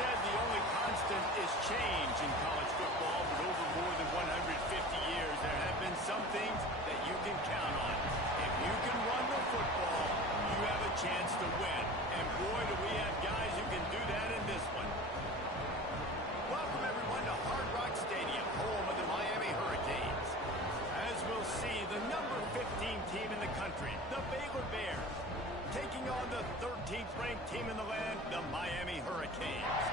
said the only constant is change in college football, but over more than 150 years, there have been some things that you can count on. If you can run the football, you have a chance to win. And boy, do we have guys who can do that in this one. Welcome, everyone, to Hard Rock Stadium, home of the Miami Hurricanes. As we'll see, the number 15 team in the country, the Baylor Bears, taking on the 13th ranked team in the land, the Miami Hurricanes.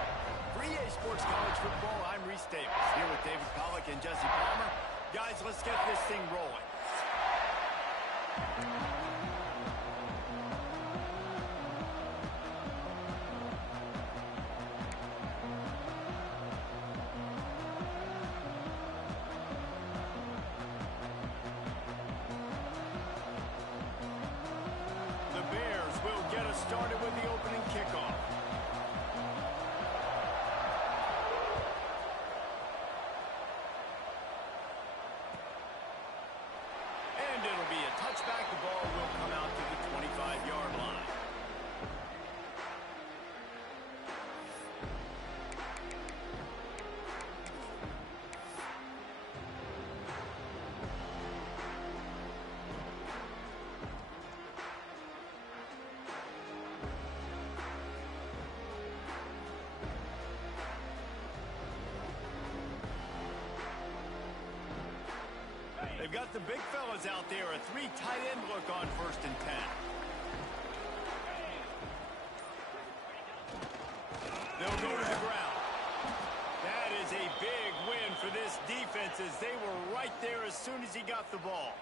For EA Sports College Football, I'm Reese Davis, here with David Pollack and Jesse Palmer. Guys, let's get this thing rolling. Started with the opening kickoff. And it'll be a touchback. The ball will come out to the 25-yard line. They've got the big fellas out there, a 3 tight end look on 1st and 10. They'll go to the ground. That is a big win for this defense as they were right there as soon as he got the ball.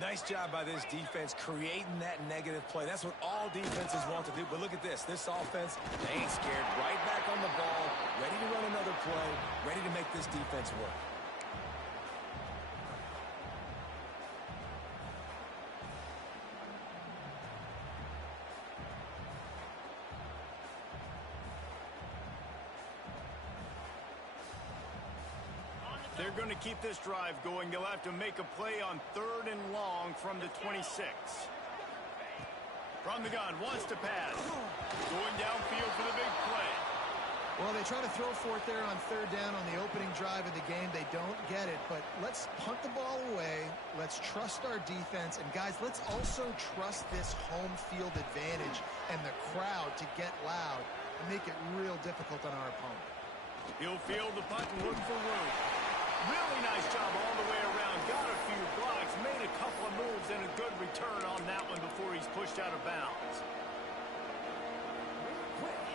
Nice job by this defense creating that negative play. That's what all defenses want to do. But look at this. This offense, they ain't scared. Right back on the ball, ready to run another play, ready to make this defense work. They're going to keep this drive going. They'll have to make a play on 3rd and long from the 26. From the gun, wants to pass. Going downfield for the big play. Well, they try to throw for it there on 3rd down on the opening drive of the game. They don't get it, but let's punt the ball away. Let's trust our defense. And, guys, let's also trust this home field advantage and the crowd to get loud and make it real difficult on our opponent. He'll field the punt and look for room. Really nice job all the way around. Got a few blocks, made a couple of moves, and a good return on that one before he's pushed out of bounds.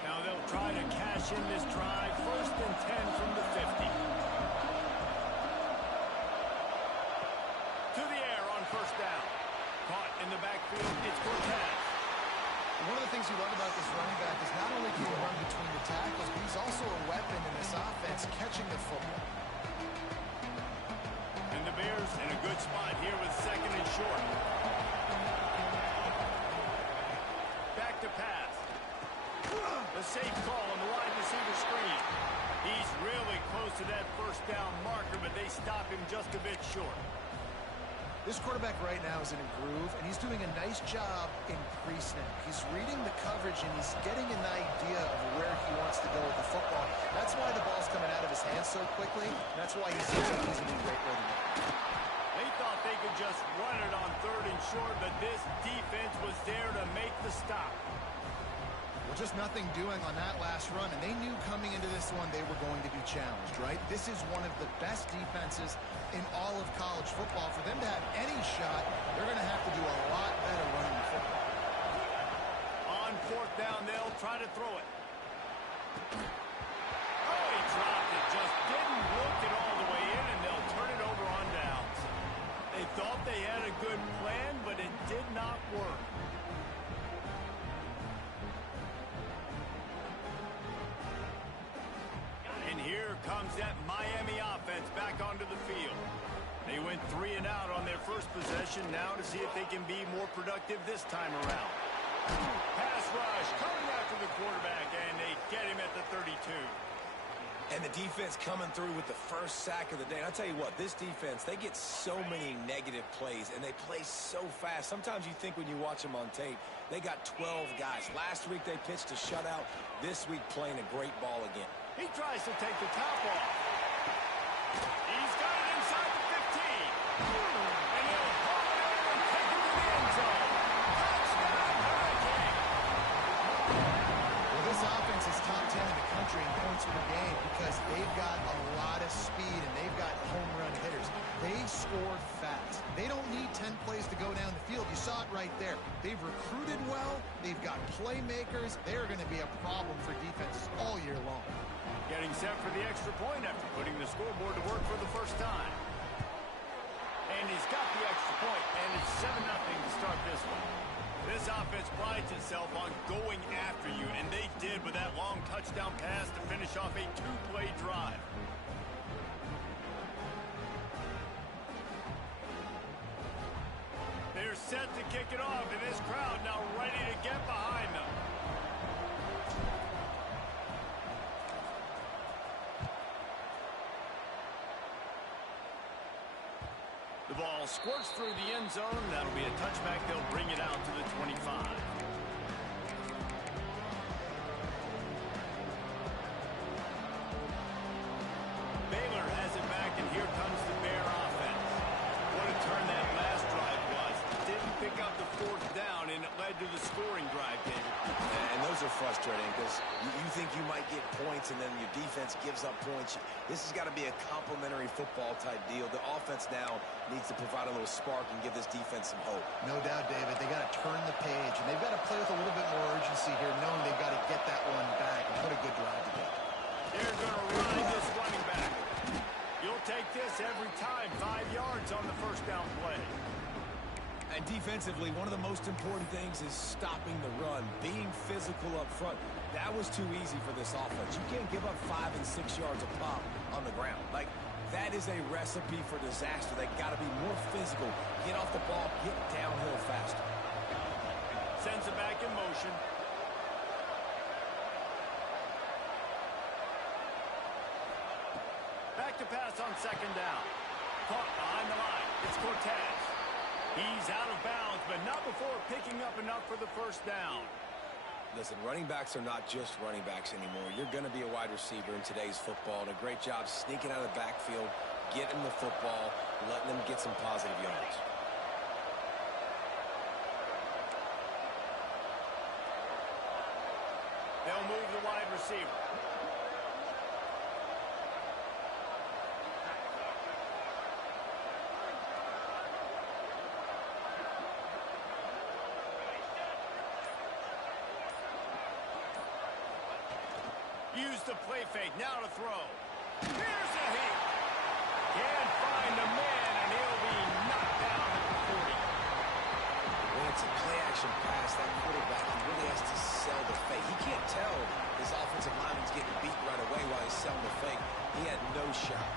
Now they'll try to cash in this drive. 1st and 10 from the 50. To the air on 1st down. Caught in the backfield. It's Cortez. One of the things you love about this running back is not only can he run between the tackles, but he's also a weapon in this offense, catching the football. And the Bears in a good spot here with 2nd and short. Back to pass. The safe call on the wide receiver screen. He's really close to that 1st down marker, but they stop him just a bit short. This quarterback right now is in a groove, and he's doing a nice job in pre-snap. He's reading the coverage, and he's getting an idea of where he wants to go with the football. That's why the ball's coming out of his hands so quickly. That's why he's so easy to break ready. They thought they could just run it on 3rd and short, but this defense was there to make the stop. Well, just nothing doing on that last run, and they knew coming into this one they were going to be challenged, right? This is one of the best defenses in all of college football. For them to have any shot, they're going to have to do a lot better running the football. On 4th down, they'll try to throw it. Oh, he dropped it. Just didn't look it all the way in, and they'll turn it over on downs. They thought they had a good plan, but it did not work. And here comes that Miami offense back onto the field. They went 3 and out on their first possession, now to see if they can be more productive this time around. Pass rush coming after the quarterback, and they get him at the 32. And the defense coming through with the first sack of the day. And I'll tell you what, this defense, they get so many negative plays, and they play so fast. Sometimes you think when you watch them on tape, they got 12 guys. Last week they pitched a shutout. This week playing a great ball again. He tries to take the top off. He's got it inside the 15. And he'll pull it in and take it to the end zone. Touchdown, Hurricane. Well, this offense is top 10 in the country in points per game because they've got a lot of speed and they've got home run hitters. They score fast. They don't need 10 plays to go down the field. You saw it right there. They've recruited well. They've got playmakers. They're going to be a problem for defenses all year long. Getting set for the extra point after putting the scoreboard to work for the first time. And he's got the extra point, and it's 7-0 to start this one. This offense prides itself on going after you, and they did with that long touchdown pass to finish off a 2-play drive. They're set to kick it off, and this crowd now ready to get behind them. The ball squirts through the end zone. That'll be a touchback. They'll bring it out to the 25. Baylor has it back, and here comes the Bear offense. What a turn that last drive was. Didn't pick up the fourth down, and it led to the scoring drive, David. And those are frustrating because you think you might get points and then your defense gives up points. This has got to be a complementary football type deal. The offense now needs to provide a little spark and give this defense some hope. No doubt, David. They got to turn the page, and they've got to play with a little bit more urgency here, knowing they've got to get that one back and put a good drive together. They're going to ride this running back. You'll take this every time. 5 yards on the first down play. And defensively, one of the most important things is stopping the run, being physical up front. That was too easy for this offense. You can't give up 5 and 6 yards a pop on the ground. Like, that is a recipe for disaster. They got to be more physical, get off the ball, get downhill faster. Sends it back in motion. Back to pass on second down. Caught behind the line. It's Cortez. He's out of bounds, but not before picking up enough for the first down. Listen, running backs are not just running backs anymore. You're going to be a wide receiver in today's football, and a great job sneaking out of the backfield, getting the football, letting them get some positive yards. They'll move the wide receiver. Use the play fake, now to throw. Here's a hit. Can't find a man, and he'll be knocked down at the 40. When it's a play-action pass, that quarterback, he really has to sell the fake. He can't tell his offensive lineman's getting beat right away while he's selling the fake. He had no shot.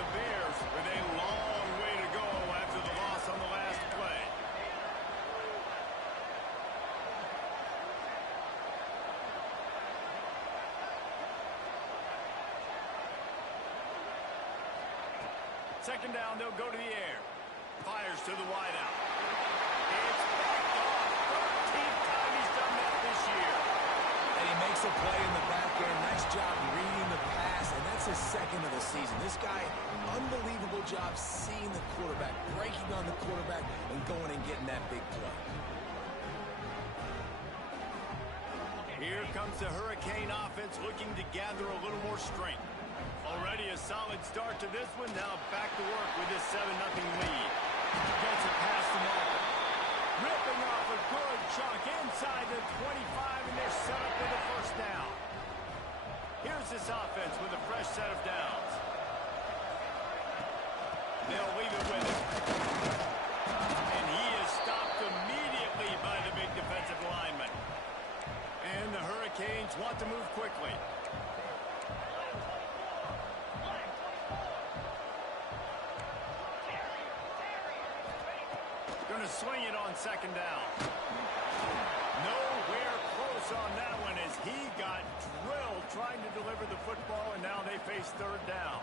The Bears with a long way to go after the loss on the last play. Second down, they'll go to the air. Fires to the wideout. It's backed off. 13th time he's done that this year. And he makes a play in the back end. Nice job reading the pass, and that's his second of the season. This guy, unbelievable job seeing the quarterback, breaking on the quarterback, and going and getting that big play. Here comes the Hurricane offense looking to gather a little more strength. Already a solid start to this one. Now back to work with this 7-0 lead. Gets it past the marker. Ripping off a good chunk inside the 25, and they're set up for the first down. Here's this offense with a fresh set of downs. They'll leave it with him. And he is stopped immediately by the big defensive lineman. And the Hurricanes want to move quickly. Going to swing it on second down. Nowhere close on that one as he got drilled trying to deliver the football, and now they face third down.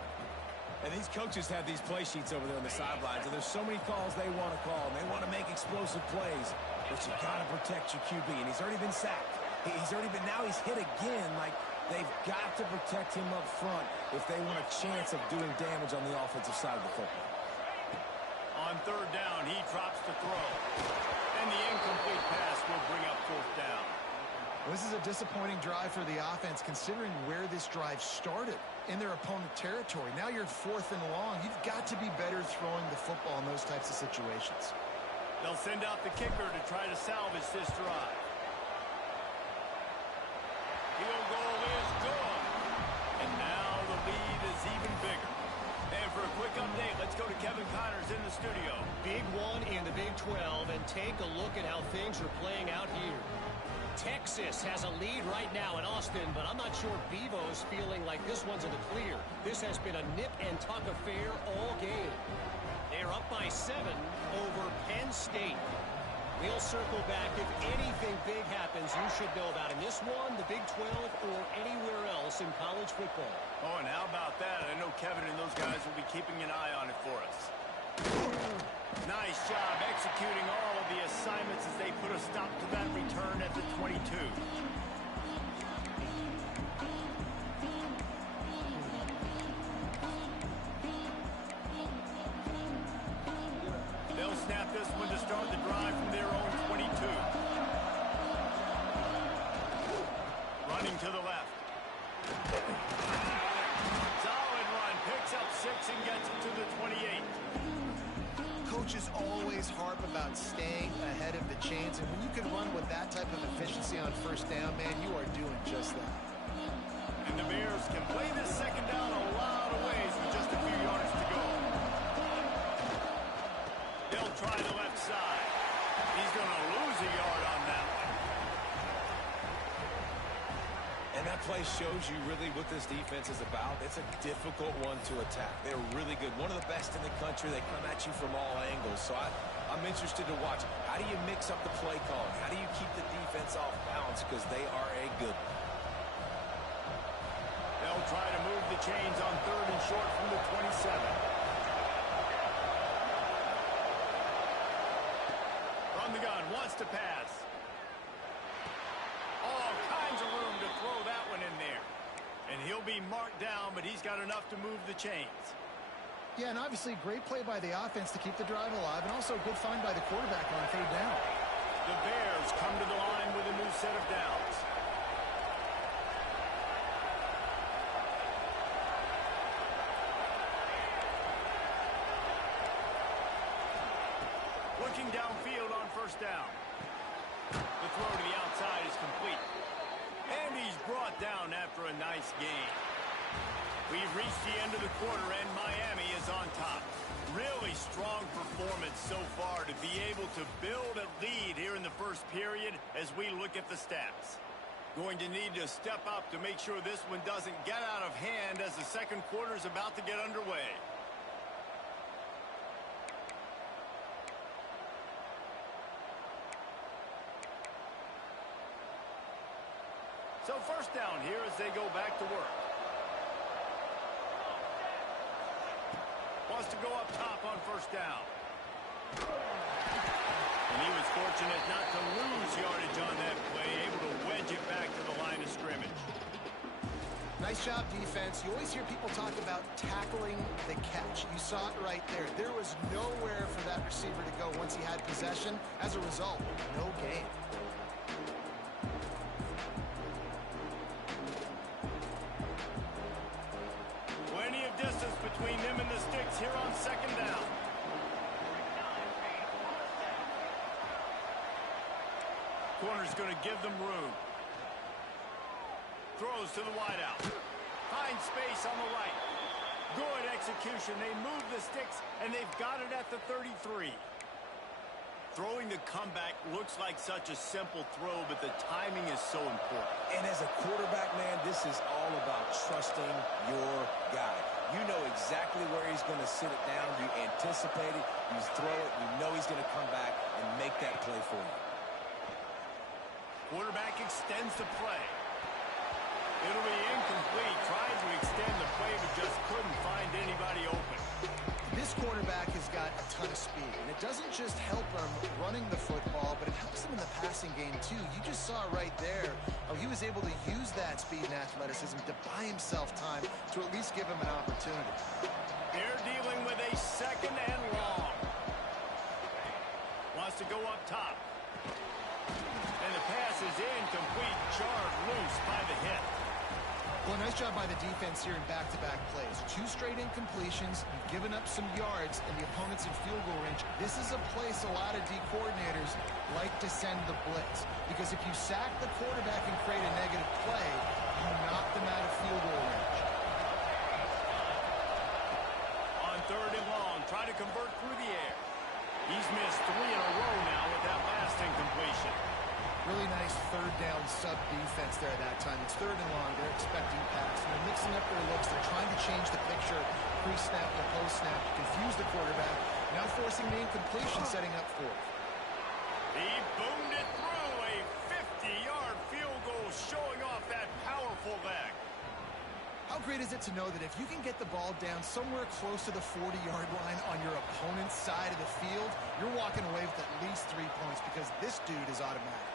And these coaches have these play sheets over there on the sidelines, and there's so many calls they want to call, and they want to make explosive plays, but you got to protect your QB, and he's already been sacked. Now he's hit again. Like, they've got to protect him up front if they want a chance of doing damage on the offensive side of the football. On third down, he drops the throw, and the incomplete pass will bring up fourth down. This is a disappointing drive for the offense, considering where this drive started in their opponent territory. Now you're fourth and long. You've got to be better throwing the football in those types of situations. They'll send out the kicker to try to salvage this drive. Field goal is good. And now the lead is even bigger. And for a quick update, let's go to Kevin Connors in the studio. Big one in the Big 12, and take a look at how things are playing out here. Texas has a lead right now in Austin, but I'm not sure Bevo's feeling like this one's in the clear. This has been a nip-and-tuck affair all game. They're up by 7 over Penn State. We'll circle back. If anything big happens, you should know about in this one, the Big 12, or anywhere else in college football. Oh, and how about that? I know Kevin and those guys will be keeping an eye on it for us. Nice job executing all of the assignments as they put a stop to that return at the 22. They'll snap this one to start the drive from their own 22. Running to the left. Solid run. Picks up 6 and gets it to the 28. Coaches always harp about staying ahead of the chains, and when you can run with that type of efficiency on first down, man, you are doing just that. And the Bears can play this second down a lot of ways with just a few yards to go. They'll try the left side. He's going to lose a yard on that one. And that play shows you really what this defense is about. It's a difficult one to attack. They're really good. One of the best in the country. They come at you from all angles. So I'm interested to watch. How do you mix up the play calling? How do you keep the defense off balance? Because they are a good one. They'll try to move the chains on third and short from the 27. From the gun, wants to pass. All kinds of room to throw that one in there. And he'll be marked down, but he's got enough to move the chains. Yeah, and obviously great play by the offense to keep the drive alive, and also a good find by the quarterback on third down. The Bears come to the line with a new set of downs. Looking downfield on first down. The throw to the outside is complete. And he's brought down after a nice gain. We've reached the end of the quarter, and Miami is on top. Really strong performance so far to be able to build a lead here in the first period as we look at the stats. Going to need to step up to make sure this one doesn't get out of hand as the second quarter is about to get underway. So first down here as they go back to work. Wants to go up top on first down. And he was fortunate not to lose yardage on that play, able to wedge it back to the line of scrimmage. Nice job, defense. You always hear people talk about tackling the catch. You saw it right there. There was nowhere for that receiver to go once he had possession. As a result, no gain. Plenty of distance between them and the sticks here on second down. Corner's going to give them room. Throws to the wideout. Finds space on the right. Good execution. They move the sticks, and they've got it at the 33. Throwing the comeback looks like such a simple throw, but the timing is so important. And as a quarterback, man, this is all about trusting your guy. You know exactly where he's going to sit it down. You anticipate it. You throw it. You know he's going to come back and make that play for you. Quarterback extends the play. It'll be incomplete. Tried to extend the play, but just couldn't find anybody open. This quarterback has got a ton of speed, and it doesn't just help him running the football, but it helps him in the passing game, too. You just saw right there how he was able to use that speed and athleticism to buy himself time to at least give him an opportunity. They're dealing with a second and long. Wants to go up top. And the pass is incomplete, jarred loose by the hit. Well, nice job by the defense here in back-to-back plays. 2 straight incompletions. You've given up some yards, and the opponent's in field goal range. This is a place a lot of D coordinators like to send the blitz, because if you sack the quarterback and create a negative play, you knock them out of field goal range. On third and long, try to convert through the air. He's missed 3 in a row now with that last incompletion. Really nice third down sub-defense there at that time. It's third and long. They're expecting pass. And they're mixing up their looks. They're trying to change the picture pre-snap and post-snap to confuse the quarterback. Now forcing the incompletion, setting up fourth. He boomed it through. A 50-yard field goal showing off that powerful leg. How great is it to know that if you can get the ball down somewhere close to the 40-yard line on your opponent's side of the field, you're walking away with at least 3 points, because this dude is automatic.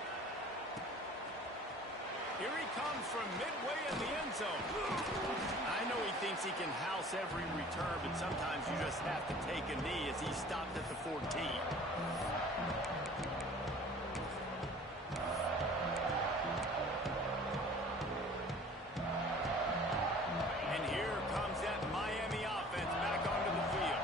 Here he comes from midway in the end zone. I know he thinks he can house every return, but sometimes you just have to take a knee as he stopped at the 14. And here comes that Miami offense back onto the field.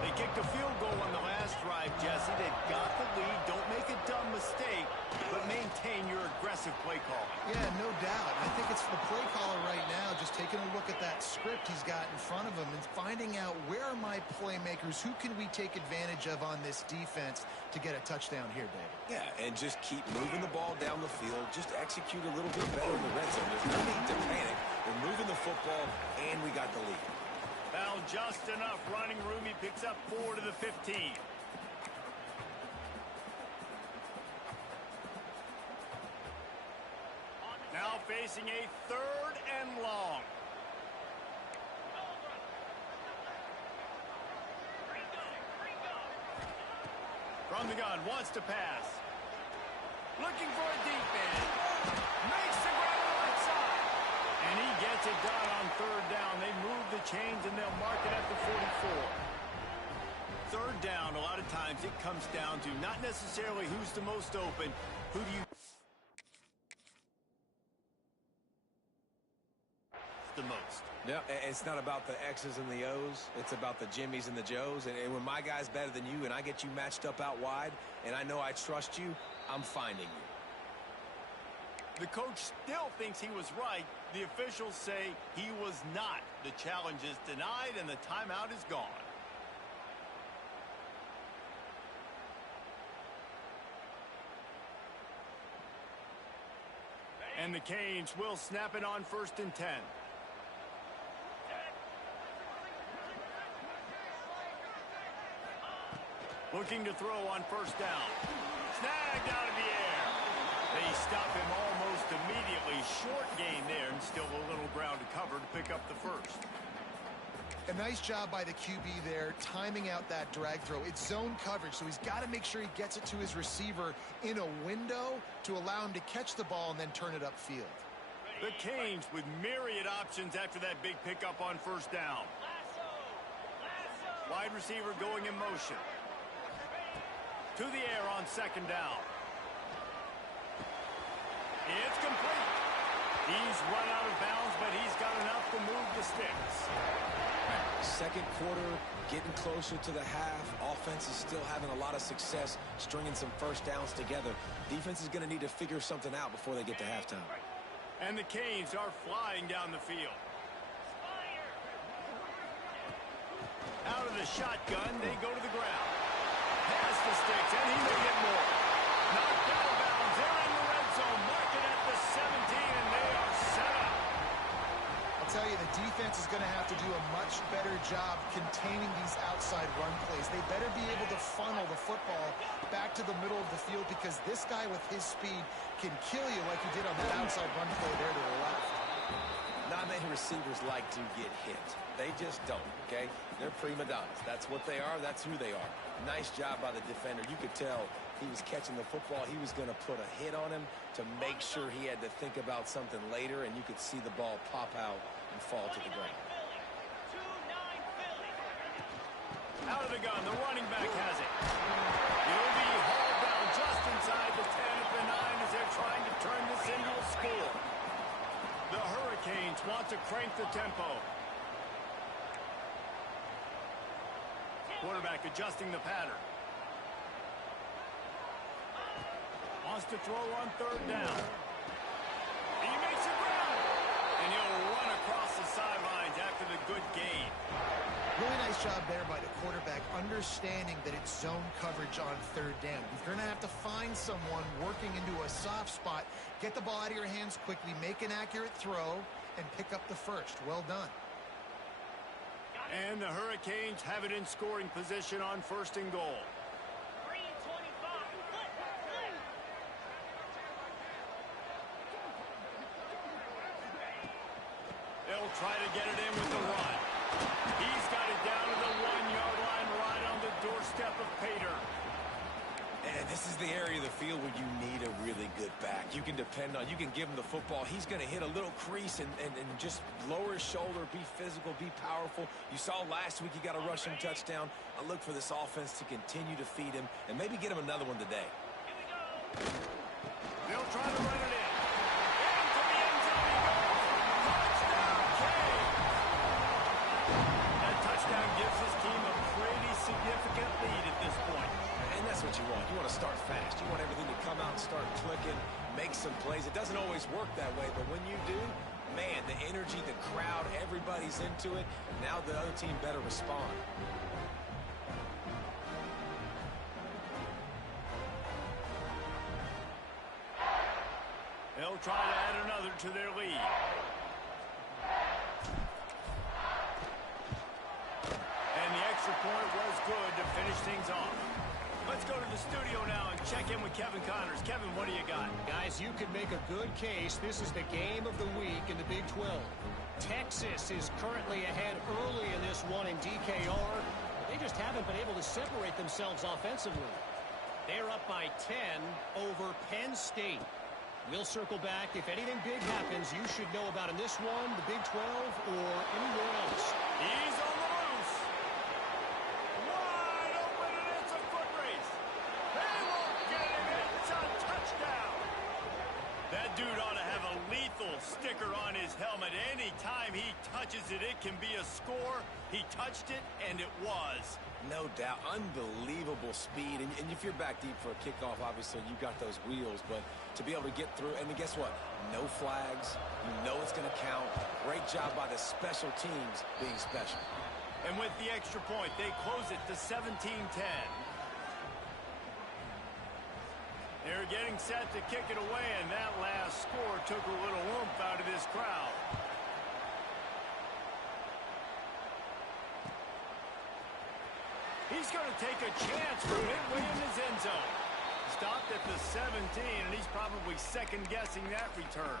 They kicked a field goal on the last drive, Jesse. They've got the lead. Don't make a dumb mistake, but maintain your aggressive play calling. Yeah, no doubt. I think it's the play caller right now just taking a look at that script he's got in front of him and finding out, where are my playmakers? Who can we take advantage of on this defense to get a touchdown here, David? Yeah, and just keep moving the ball down the field. Just execute a little bit better in the red zone. There's no need to panic. We're moving the football, and we got the lead. Well, just enough running room. He picks up 4 to the 15. Now facing a third and long. From the gun, wants to pass. Looking for a deep end. Makes the grab right side. And he gets it done on third down. They move the chains, and they'll mark it at the 44. Third down, a lot of times it comes down to not necessarily who's the most open, who do you the most. Yeah, it's not about the X's and the O's. It's about the Jimmies and the Joes. And when my guy's better than you and I get you matched up out wide and I know I trust you, I'm finding you. The coach still thinks he was right. The officials say he was not. The challenge is denied and the timeout is gone. And the Canes will snap it on 1st and 10. Looking to throw on 1st down. Snagged out of the air. They stop him almost immediately. Short gain there, and still a little ground to cover to pick up the first. A nice job by the QB there, timing out that drag throw. It's zone coverage, so he's got to make sure he gets it to his receiver in a window to allow him to catch the ball and then turn it upfield. The Canes with myriad options after that big pickup on 1st down. Wide receiver going in motion. To the air on 2nd down. It's complete. He's run out of bounds, but he's got enough to move the sticks. Second quarter, getting closer to the half. Offense is still having a lot of success stringing some 1st downs together. Defense is going to need to figure something out before they get to halftime. And the Canes are flying down the field. Out of the shotgun, they go to the ground. Past the sticks, and he may get more. Knocked out of bounds. They're in the red zone. Mark it at the 17, and they are set up. I'll tell you, the defense is going to have to do a much better job containing these outside run plays. They better be able to funnel the football back to the middle of the field, because this guy with his speed can kill you like he did on that outside run play there to the left. not many receivers like to get hit. They just don't, okay? They're prima donnas. That's what they are. That's who they are. Nice job by the defender. You could tell he was catching the football. He was going to put a hit on him to make sure he had to think about something later, and you could see the ball pop out and fall to the ground. Out of the gun, the running back has it. He'll be hauled down just inside the 10 at the 9 as they're trying to turn this into a score. The Hurricanes want to crank the tempo. Quarterback adjusting the pattern. Wants to throw on third down. He makes it ground. And he'll run across the sidelines after the good gain. Really nice job there by the quarterback, understanding that it's zone coverage on third down. You're going to have to find someone working into a soft spot, get the ball out of your hands quickly, make an accurate throw, and pick up the first. Well done. And the Hurricanes have it in scoring position on first and goal. They'll try to get it in with the run. He's got it down to the 1-yard line right on the doorstep of Pater. And this is the area of the field where you need a really good back. You can depend on, you can give him the football. He's going to hit a little crease and just lower his shoulder, be physical, be powerful. You saw last week he got a rushing touchdown. I look for this offense to continue to feed him and maybe get him another one today. They'll try to run it in. Into the end zone he goes. Touchdown, Kane. That touchdown gives his team a pretty significant lead at this point. And that's what you want. You want to start fast. You want everything to come out and start clicking, make some plays. It doesn't always work that way, but when you do, man, the energy, the crowd, everybody's into it. Now the other team better respond. They'll try to add another to their lead. And the extra point was good to finish things off. Let's go to the studio now and check in with Kevin Connors. Kevin, what do you got? Guys, you could make a good case. This is the game of the week in the Big 12. Texas is currently ahead early in this one in DKR. But they just haven't been able to separate themselves offensively. They're up by 10 over Penn State. We'll circle back. If anything big happens, you should know about in this one, the Big 12, or anywhere else. He's on the loose. Wide open, and it's a foot race. They won't get him. It's a touchdown. That dude ought to have a lethal sticker on his helmet. Anytime he touches it, it can be a score. He touched it, and it was. No doubt. Unbelievable speed. And if you're back deep for a kickoff, obviously you got those wheels. But to be able to get through, and guess what? No flags. You know it's going to count. Great job by the special teams being special. And with the extra point, they close it to 17-10. They're getting set to kick it away, and that last score took a little oomph out of this crowd. He's going to take a chance from midway in his end zone. Stopped at the 17, and he's probably second-guessing that return.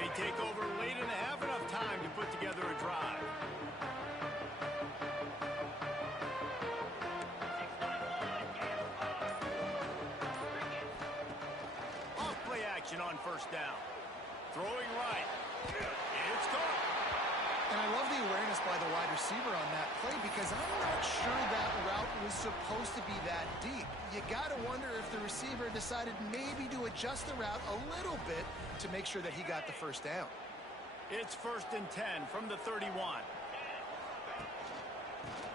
They take over late and have enough time to put together a drive. Off-play action on first down. Throwing right. It's caught. And I love the awareness by the wide receiver on that play because I'm not sure that route was supposed to be that deep. You got to wonder if the receiver decided maybe to adjust the route a little bit to make sure that he got the first down. It's 1st and 10 from the 31.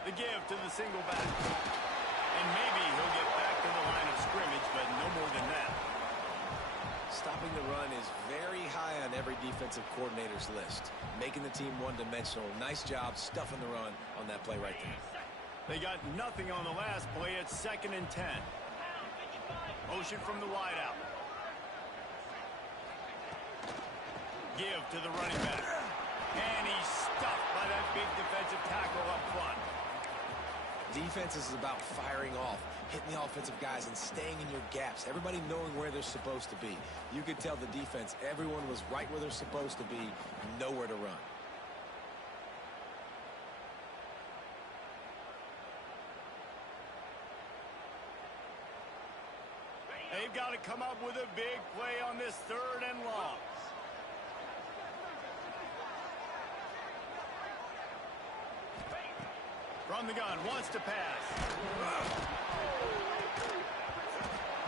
The give to the single back. And maybe he'll get back to the line of scrimmage, but no more than that. Stopping the run is very high on every defensive coordinator's list. Making the team one-dimensional. Nice job stuffing the run on that play right there. They got nothing on the last play. It's 2nd and 10. Motion from the wideout. Give to the running back. And he's stuffed by that big defensive tackle up front. Defense is about firing off, hitting the offensive guys and staying in your gaps, everybody knowing where they're supposed to be. You could tell the defense, everyone was right where they're supposed to be, nowhere to run. They've got to come up with a big play on this 3rd and long. From the gun, wants to pass.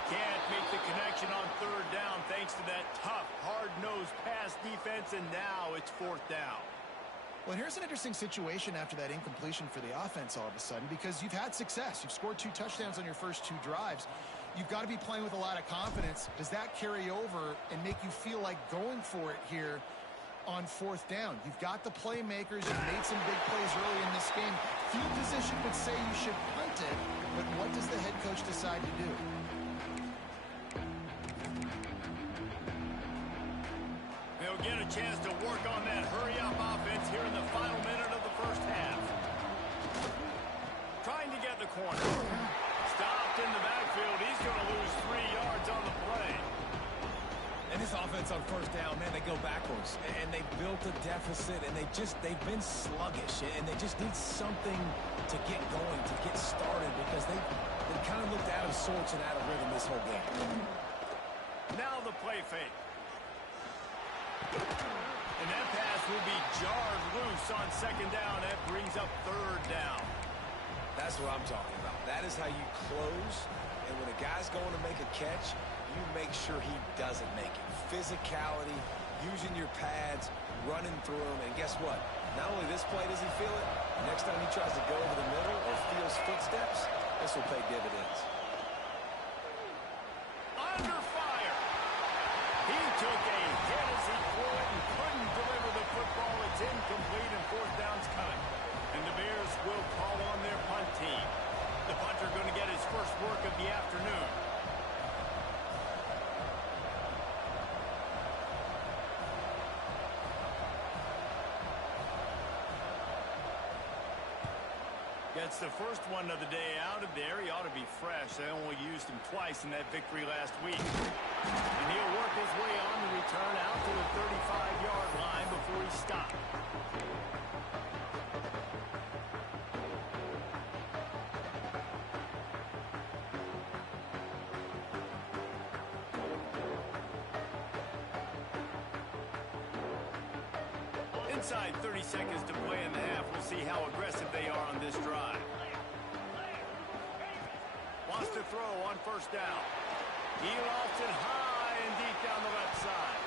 Can't make the connection on 3rd down thanks to that tough, hard-nosed pass defense, and now it's 4th down. Well, here's an interesting situation after that incompletion for the offense all of a sudden, because you've had success. You've scored 2 touchdowns on your first 2 drives. You've got to be playing with a lot of confidence. Does that carry over and make you feel like going for it here on 4th down? You've got the playmakers. You've made some big plays early in this game. Field position would say you should punt it, but what does the head coach decide to do? They'll get a chance to work on that hurry-up offense here in the final minute of the first half. Trying to get the corner. Stopped in the backfield. He's going to lose 3 yards on the play. And this offense on 1st down, man, they go backwards. And they built a deficit, and they've been sluggish. And they just need something to get going, to get started, because they kind of looked out of sorts and out of rhythm this whole game. Now the play fake. And that pass will be jarred loose on 2nd down. That brings up 3rd down. That's what I'm talking about. That is how you close. And when a guy's going to make a catch, you make sure he doesn't make it. Physicality, using your pads, running through them. And guess what? Not only this play does he feel it, next time he tries to go over the middle or feels footsteps, this will pay dividends. Under fire. He took a hit as he threw it and couldn't deliver the football. It's incomplete and 4th down's coming. And the Bears will call on their punt team. The punter going to get his first work of the afternoon. Gets the first one of the day out of there. He ought to be fresh. They only used him twice in that victory last week. And he'll work his way on the return out to the 35-yard line before he stopped. Inside 30 seconds to play in the half. We'll see how aggressive they are on this drive. Wants to throw on 1st down. He lofts it high and deep down the left side.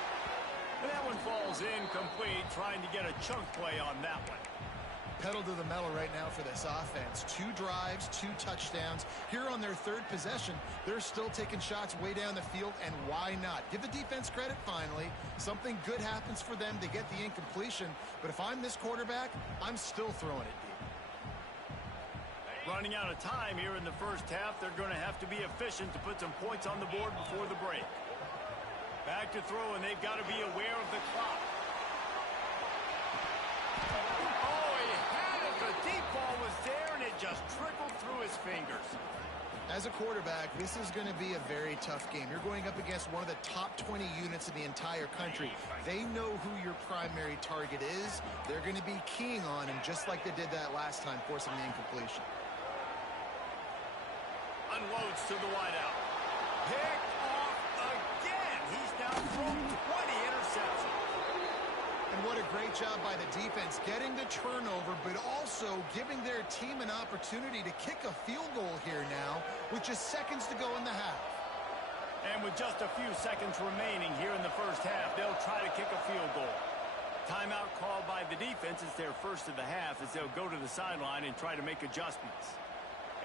And that one falls incomplete, trying to get a chunk play on that one. Pedal to the metal right now for this offense. 2 drives, 2 touchdowns. Here on their 3rd possession, they're still taking shots way down the field, and why not? Give the defense credit finally. Something good happens for them. They get the incompletion. But if I'm this quarterback, I'm still throwing it deep. Running out of time here in the first half. They're going to have to be efficient to put some points on the board before the break. Back to throw, and they've got to be aware of the clock. Ball was there, and it just trickled through his fingers. As a quarterback, this is going to be a very tough game. You're going up against one of the top 20 units in the entire country. They know who your primary target is. They're going to be keying on him, just like they did that last time, forcing the incompletion. Unloads to the wideout. Picked off again. He's now thrown 20 interceptions. And what a great job by the defense getting the turnover, but also giving their team an opportunity to kick a field goal here now with just seconds to go in the half. And with just a few seconds remaining here in the first half, they'll try to kick a field goal. Timeout called by the defense. It's their first of the half as they'll go to the sideline and try to make adjustments.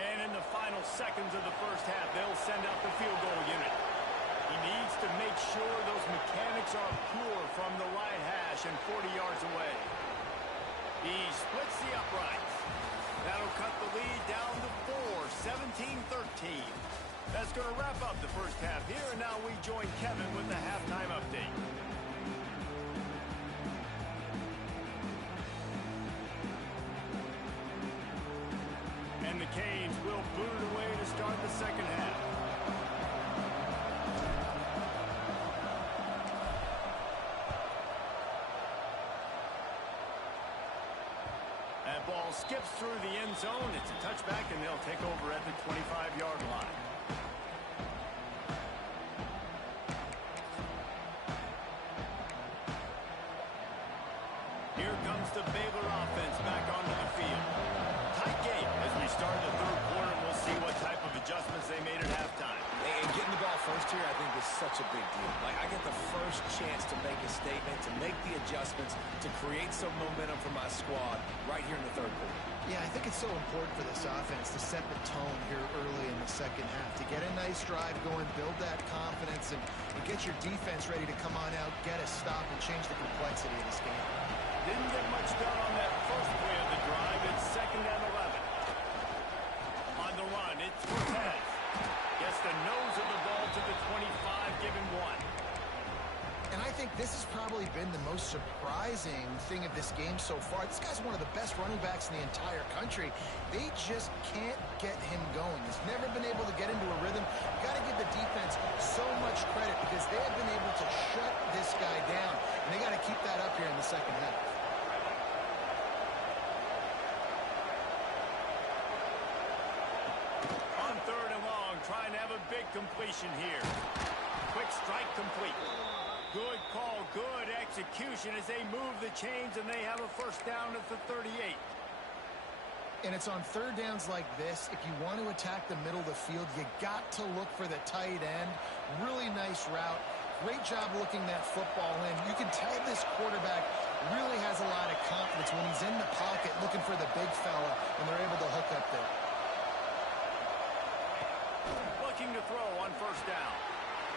And in the final seconds of the first half, they'll send out the field goal unit. He needs to make sure those mechanics are pure from the right hash and 40 yards away. He splits the uprights. That'll cut the lead down to 4, 17-13. That's going to wrap up the first half here, and now we join Kevin with the halftime update. And the Canes will boot it away to start the second skips through the end zone. It's a touchback, and they'll take over at the 25-yard line. Here comes the Baylor offense back onto the field. Tight game as we start the third quarter. We'll see what type of adjustments they made at halftime. And getting the ball first here, I think, is such a big deal. Like, I get the first chance to make a statement, to make the adjustments, to create some momentum for my squad right here in the third quarter. Yeah, I think it's so important for this offense to set the tone here early in the second half, to get a nice drive going, build that confidence, and get your defense ready to come on out, get a stop, and change the complexity of this game. Didn't get much done on that first play of the drive. It's 2nd and 11. On the run, it's Cortez. Gets the nose of the ball to the 25, giving 1. And I think this has probably been the most surprising thing of this game so far. This guy's one of the best running backs in the entire country. They just can't get him going. He's never been able to get into a rhythm. You've got to give the defense so much credit because they have been able to shut this guy down. And they got to keep that up here in the second half. On 3rd and long, trying to have a big completion here. Quick strike complete. Good call, good execution as they move the chains, and they have a first down at the 38. And it's on third downs like this. If you want to attack the middle of the field, you got to look for the tight end. Really nice route. Great job looking that football in. You can tell this quarterback really has a lot of confidence when he's in the pocket looking for the big fella, and they're able to hook up there. Looking to throw on first down.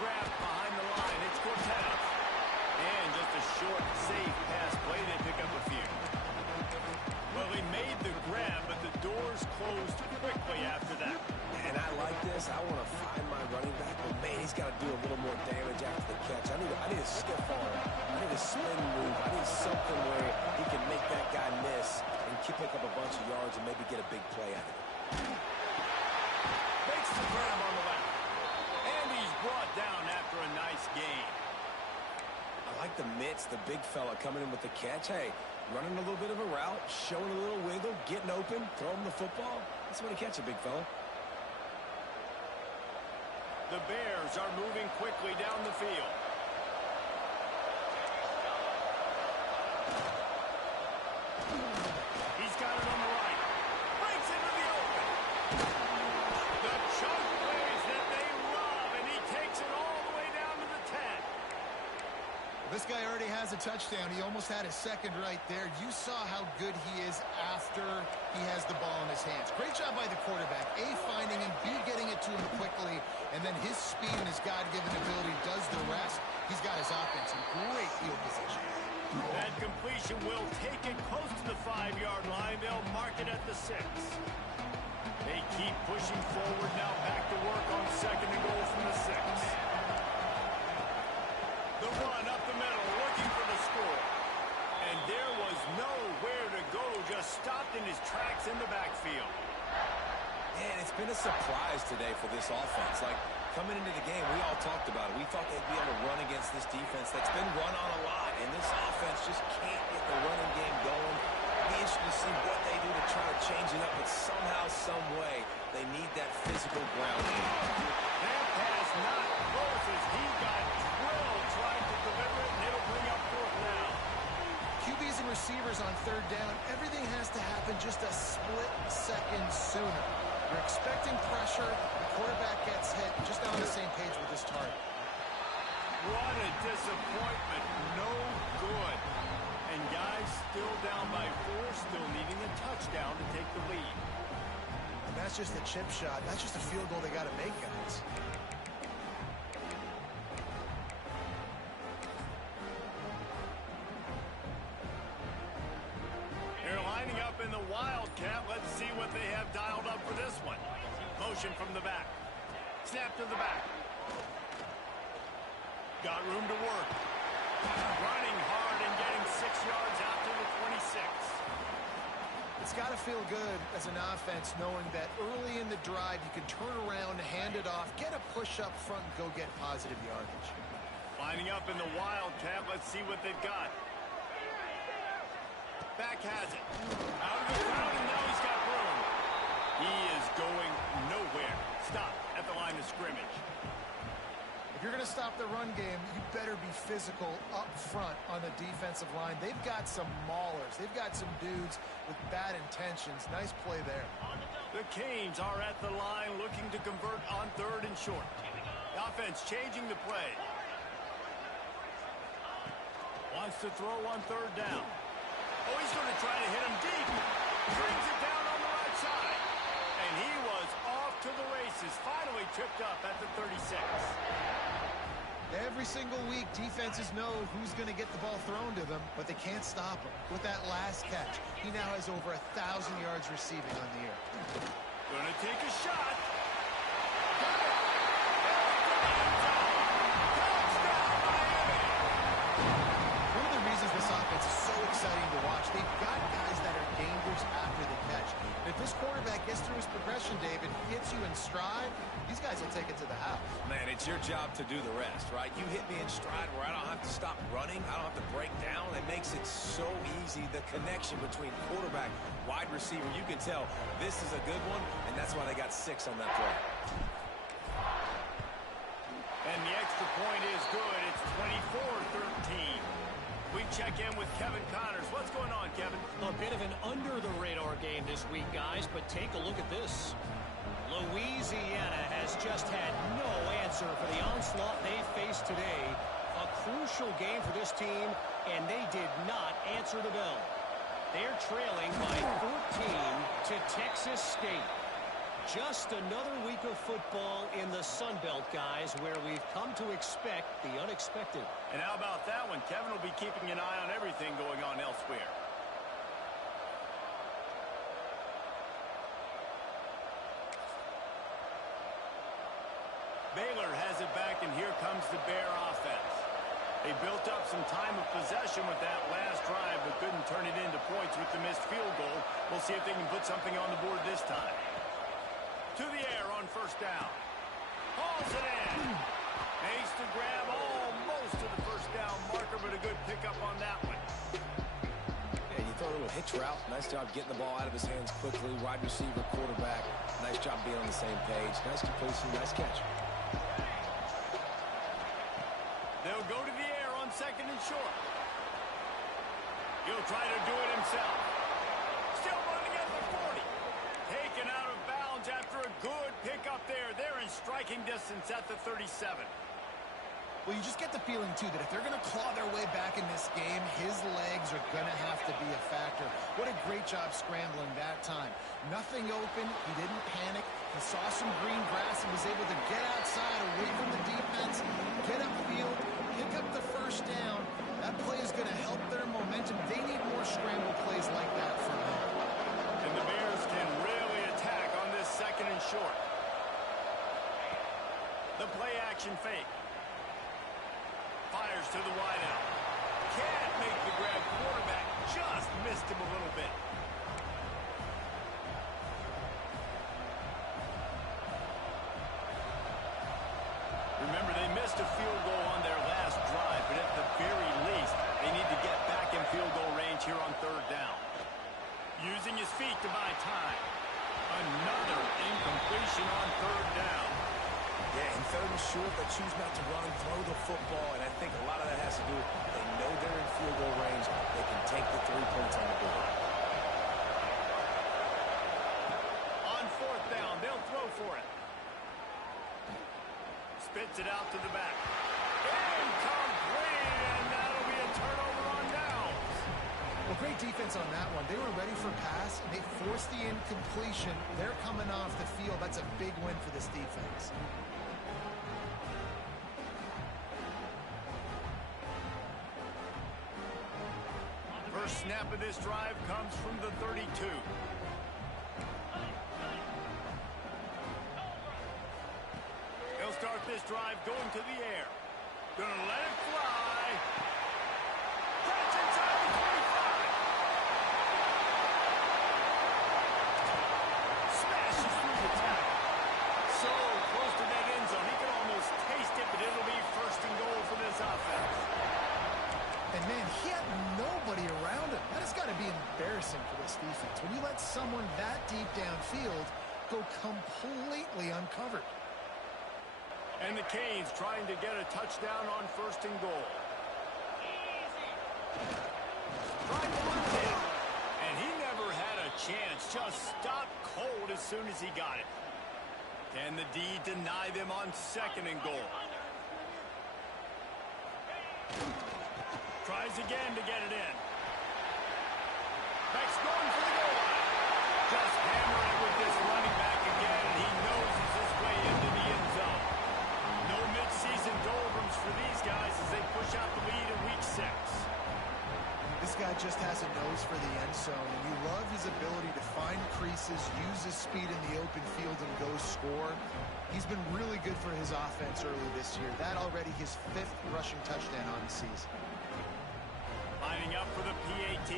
Grabbed behind the line. It's Cortez. And just a short, safe pass play. They pick up a few. Well, they made the grab, but the doors closed quickly after that. And I like this. I want to find my running back, but man, he's got to do a little more damage after the catch. I need a stiff arm. I need a spin move. I need something where he can make that guy miss and pick up a bunch of yards and maybe get a big play out of it. Makes the grab on the left. And he's brought down after a nice gain. I like the mitts, the big fella coming in with the catch. Hey, running a little bit of a route, showing a little wiggle, getting open, throwing the football. That's the way to catch a big fella. The Bears are moving quickly down the field. He's got it on the right. Breaks into the open. The chunk plays that they love, and he takes it all the way down to the 10. This guy already has a touchdown. He almost had a second right there. You saw how good he is after he has the ball in his hands. Great job by the quarterback. A, finding him, B, getting it to him quickly, and then his speed and his God-given ability does the rest. He's got his offense in great field position. That completion will take it close to the 5-yard line. They'll mark it at the 6. They keep pushing forward now, back to work on 2nd and goal from the 6. The run up the middle, looking for the score. And there was nowhere to go, just stopped in his tracks in the backfield. Man, it's been a surprise today for this offense. Like, coming into the game, we all talked about it. We thought they'd be able to run against this defense that's been run on a lot, and this offense just can't get the running game going. It'll be interesting to see what they do to try to change it up, but somehow, some way, they need that physical grounding. That pass not close as he got drilled trying to deliver it, and it'll bring up 4th down. QBs and receivers on 3rd down, everything has to happen just a split second sooner. You're expecting pressure, the quarterback gets hit, just on the same page with his target. What a disappointment. No good. And guys still down by 4, still needing a touchdown to take the lead. And that's just a chip shot. That's just a field goal they got to make, guys. They're lining up in the Wildcat. Let's see what they have dialed up for this one. Motion from the back. Snap to the back. Got room to work. Running hard and getting 6 yards out to the 26. It's got to feel good as an offense knowing that early in the drive you can turn around, hand it off, get a push up front, and go get positive yardage. Lining up in the Wildcat. Let's see what they've got. Back has it. Out of the crowd, and now he's got room. He is going nowhere. Stop at the line of scrimmage. If you're going to stop the run game, you better be physical up front on the defensive line. They've got some maulers. They've got some dudes with bad intentions. Nice play there. The Canes are at the line looking to convert on 3rd and short. The offense changing the play. Wants to throw on 3rd down. Oh, he's going to try to hit him deep. Brings it down on the right side. And he was off to the races. Finally tripped up at the 36. Every single week, defenses know who's going to get the ball thrown to them, but they can't stop him. With that last catch, he now has over 1,000 yards receiving on the year. Gonna take a shot. One of the reasons this offense is so exciting to watch, they've got guys that are dangerous after the catch. And if this quarterback gets through his progression, David, hits you in stride, these guys will take it to the house. Man, it's your job to do the rest, right? You hit me in stride where I don't have to stop running. I don't have to break down. It makes it so easy. The connection between quarterback, wide receiver, you can tell this is a good one, and that's why they got 6 on that play. And the extra point is good. It's 24-13. We check in with Kevin Connors. What's going on, Kevin? A bit of an under-the-radar game this week, guys, but take a look at this. Louisiana has just had no answer for the onslaught they faced today. A crucial game for this team, and they did not answer the bell. They're trailing by 14 to Texas State. Just another week of football in the Sun Belt, guys, where we've come to expect the unexpected. And how about that one? Kevin will be keeping an eye on everything going on elsewhere. Baylor has it back, and here comes the Bear offense. They built up some time of possession with that last drive, but couldn't turn it into points with the missed field goal. We'll see if they can put something on the board this time. To the air on 1st down. Hauls it in. Makes the grab almost to the 1st down marker, but a good pickup on that one. Yeah, you throw a little hitch route. Nice job getting the ball out of his hands quickly. Wide receiver, quarterback. Nice job being on the same page. Nice completion, nice catch. They'll go to the air on 2nd and short. He'll try to do it himself. Still running at the 40. Taken out of bounds after a good pickup there. They're in striking distance at the 37. Well, you just get the feeling, too, that if they're going to claw their way back in this game, his legs are going to have to be a factor. What a great job scrambling that time. Nothing open. He didn't panic. He saw some green grass and was able to get outside, away from the defense, get upfield, pick up the 1st down. That play is going to help their momentum. They need more scramble plays like that from him. And the Bears can really attack on this 2nd and short. The play action fake. Fires to the wideout. Can't make the grab. Quarterback just missed him a little bit. Remember, they missed a field goal on their last drive, but at the very least, they need to get back in field goal range here on 3rd down. Using his feet to buy time. Another incompletion on 3rd down. Yeah, in 3rd and short, they choose not to run, throw the football, and I think a lot of that has to do with they know they're in field goal range. They can take the 3 points on the board. On 4th down, they'll throw for it. Spits it out to the back. Incomplete, and that'll be a turnover on downs. Well, great defense on that one. They were ready for pass, and they forced the incompletion. They're coming off the field. That's a big win for this defense. First snap of this drive comes from the 32. They'll start this drive going to the air. Gonna let it fly. Catch inside the 25. Smashes through the tackle. So close to that end zone. He can almost taste it, but it'll be 1st and goal for this offense. And, man, he had nobody around him. That has got to be field go completely uncovered. And the Canes trying to get a touchdown on 1st and goal. Tried to run him, and he never had a chance. Just stopped cold as soon as he got it. Can the D deny them on 2nd and goal? Tries again to get it in. Back's going for the goal line. Just hammering with this running back again, and he noses his way into the end zone. No midseason doldrums for these guys as they push out the lead in week 6. This guy just has a nose for the end zone, and you love his ability to find creases, use his speed in the open field, and go score. He's been really good for his offense early this year. That already his 5th rushing touchdown on the season. Lining up for the PAT.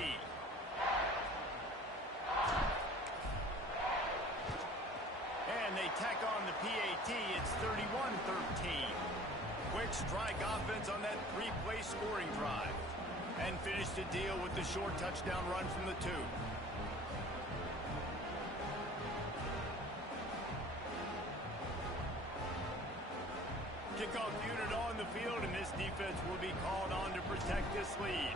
And they tack on the PAT. It's 31-13. Quick strike offense on that 3-play scoring drive. And finish the deal with the short touchdown run from the 2. Kickoff unit on the field, and this defense will be called on to protect this lead.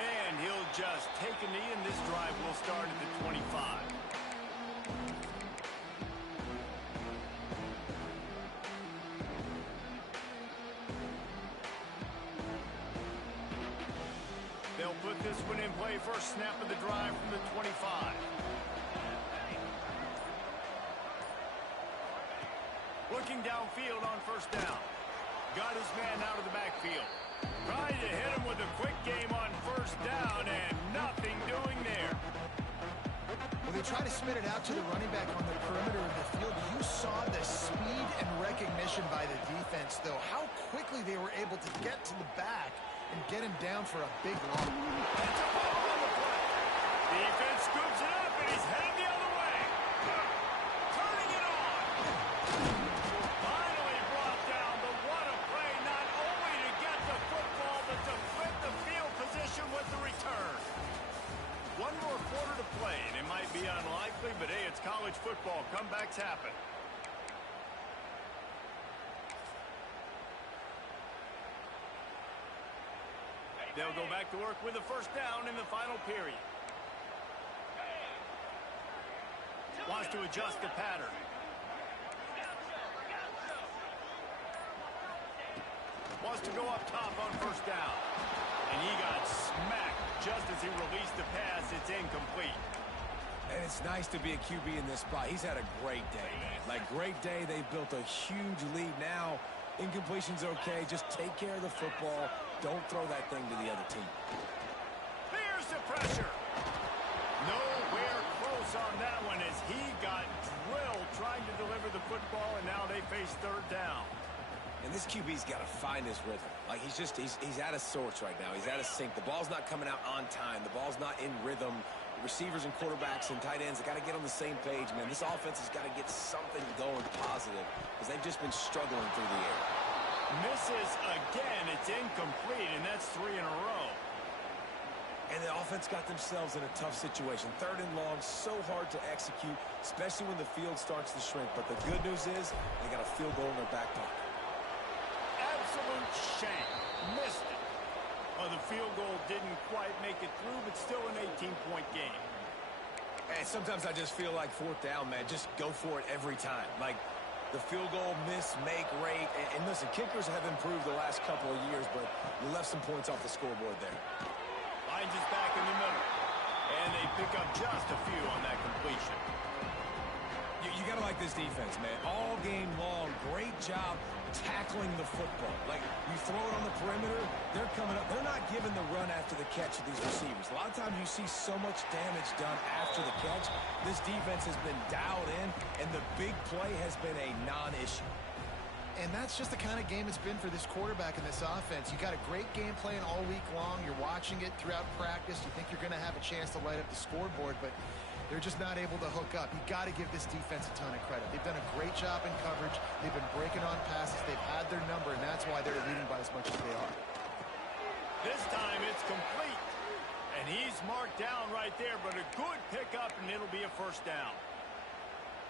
And he'll just take a knee, and this drive will start at the 25. They'll put this one in play. First snap of the drive from the 25. Looking downfield on 1st down. Got his man out of the backfield. Trying to hit him with a quick game on 1st down, and nothing doing there. When they try to spit it out to the running back on the perimeter of the field, you saw the speed and recognition by the defense, though. How quickly they were able to get to the back and get him down for a big loss. That's a ball on the play. Defense scoops it up, and he's headed the other way. Turning it on. Finally brought down, but what a play, not only to get the football, but to flip the field position with the return. One more quarter to play, and it might be unlikely, but hey, it's college football. Comebacks happen. They'll go back to work with a 1st down in the final period. Wants to adjust the pattern. Wants to go up top on 1st down. And he got smacked just as he released the pass. It's incomplete. And it's nice to be a QB in this spot. He's had a great day, man. Like, great day. They've built a huge lead now. Incompletion's okay. Just take care of the football. Don't throw that thing to the other team. There's the pressure. Nowhere close on that one as he got drilled trying to deliver the football, and now they face 3rd down. And this QB's got to find his rhythm. Like, he's out of sorts right now. He's out of sync. The ball's not coming out on time. The ball's not in rhythm. Receivers and quarterbacks and tight ends, they got to get on the same page, man. This offense has got to get something going positive because they've just been struggling through the air. Misses again. It's incomplete, and that's 3 in a row. And the offense got themselves in a tough situation. 3rd and long, so hard to execute, especially when the field starts to shrink. But the good news is they got a field goal in their back pocket. Absolute shame. Missed it. Well, the field goal didn't quite make it through, but still an 18-point game. And sometimes I just feel like 4th down, man. Just go for it every time. Like, the field goal, miss, make, rate. And listen, kickers have improved the last couple of years, but you left some points off the scoreboard there. Finds his back in the middle. And they pick up just a few on that completion. You got to like this defense, man. All game long, great job tackling the football. Like, you throw it on the perimeter, they're coming up. They're not giving the run after the catch of these receivers. A lot of times you see so much damage done after the catch. This defense has been dialed in, and the big play has been a non-issue. And that's just the kind of game it's been for this quarterback and this offense. You got a great game plan all week long. You're watching it throughout practice. You think you're going to have a chance to light up the scoreboard, but they're just not able to hook up. You got to give this defense a ton of credit. They've done a great job in coverage. They've been breaking on passes. They've had their number, and that's why they're leading by as much as they are. This time it's complete. And he's marked down right there, but a good pickup, and it'll be a first down.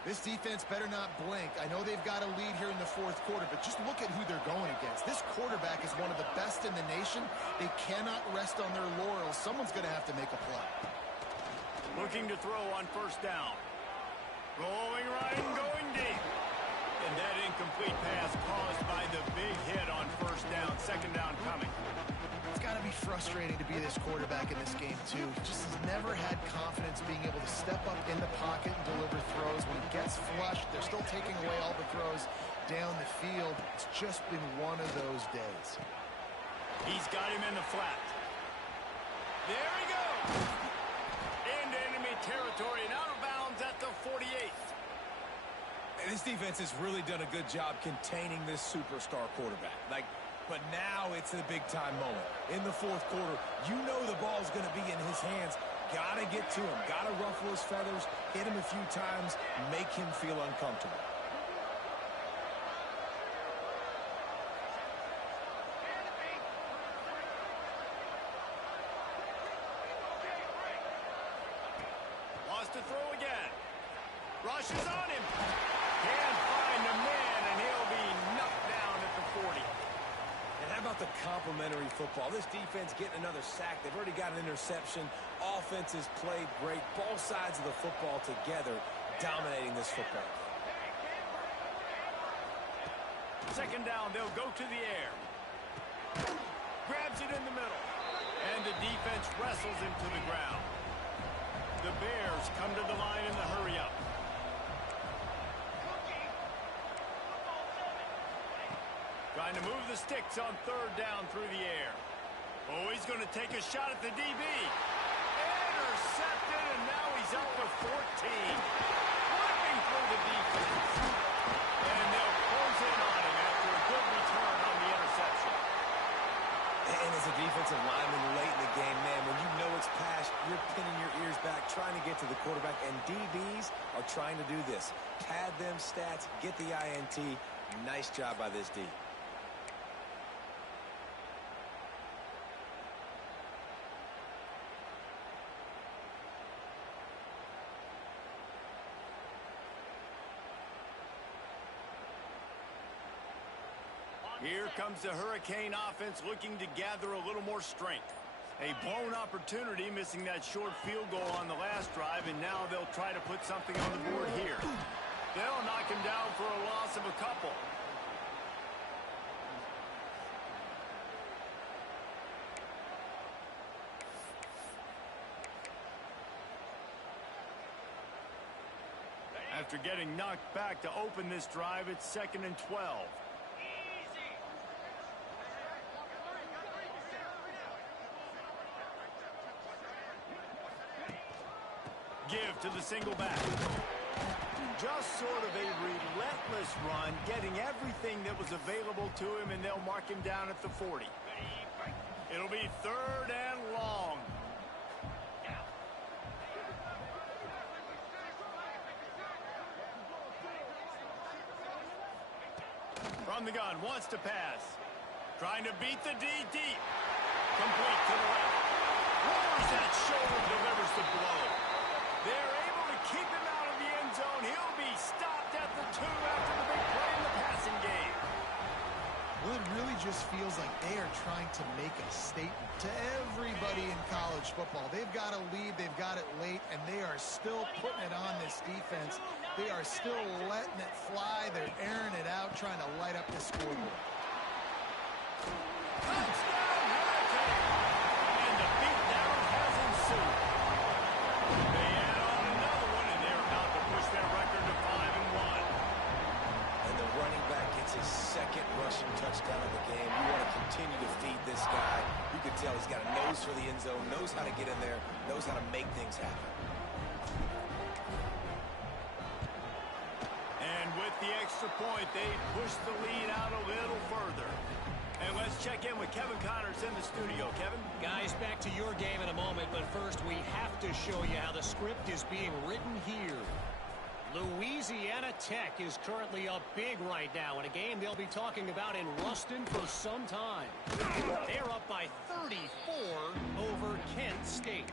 This defense better not blink. I know they've got a lead here in the fourth quarter, but just look at who they're going against. This quarterback is one of the best in the nation. They cannot rest on their laurels. Someone's going to have to make a play. Looking to throw on first down. Rolling right and going deep. And that incomplete pass caused by the big hit on first down. Second down coming. It's got to be frustrating to be this quarterback in this game, too. He just has never had confidence being able to step up in the pocket and deliver throws. When he gets flushed, they're still taking away all the throws down the field. It's just been one of those days. He's got him in the flat. There he goes. Into enemy territory and out of bounds at the 48th. And this defense has really done a good job containing this superstar quarterback. But now it's a big-time moment. In the fourth quarter, you know the ball's going to be in his hands. Got to get to him. Got to ruffle his feathers, hit him a few times, make him feel uncomfortable. Wants to throw again. Rushes on him. Can't find the man, and he'll be knocked down at the 40. And how about the complementary football? This defense getting another sack. They've already got an interception. Offense has played great. Both sides of the football together dominating this football. Second down, they'll go to the air. Grabs it in the middle. And the defense wrestles him to the ground. The Bears come to the line in the hurry-up. Trying to move the sticks on third down through the air. Oh, he's going to take a shot at the DB. Intercepted, and now he's up to 14. Whipping through the defense. And they'll close in on him after a good return on the interception. And as a defensive lineman late in the game, man, when you know it's past, you're pinning your ears back, trying to get to the quarterback, and DBs are trying to do this. Pad them stats, get the INT. Nice job by this D. Here comes the Hurricane offense looking to gather a little more strength. A blown opportunity, missing that short field goal on the last drive, and now they'll try to put something on the board here. They'll knock him down for a loss of a couple. After getting knocked back to open this drive, it's 2nd and 12. Give to the single back. Just sort of a relentless run, getting everything that was available to him, and they'll mark him down at the 40. It'll be 3rd and long. From the gun, wants to pass. Trying to beat the D deep. Complete to the left. Lowers that shoulder, delivers the blow. They're able to keep him out of the end zone. He'll be stopped at the 2 after the big play in the passing game. Well, it really just feels like they are trying to make a statement to everybody in college football. They've got a lead, they've got it late, and they are still putting it on this defense. They are still letting it fly. They're airing it out, trying to light up the scoreboard. Touchdown, Hurricane! And the beatdown has ensued. They add on another one, and they're about to push their record to 5-1. And the running back gets his 2nd rushing touchdown of the game. You want to continue to feed this guy. You can tell he's got a nose for the end zone, knows how to get in there, knows how to make things happen. And with the extra point, they push the lead out a little further. And let's check in with Kevin Connors in the studio. Kevin? Guys, back to your game in a moment, but first we have to show you how the script is being written here. Louisiana Tech is currently up big right now in a game they'll be talking about in Ruston for some time. They're up by 34 over Kent State.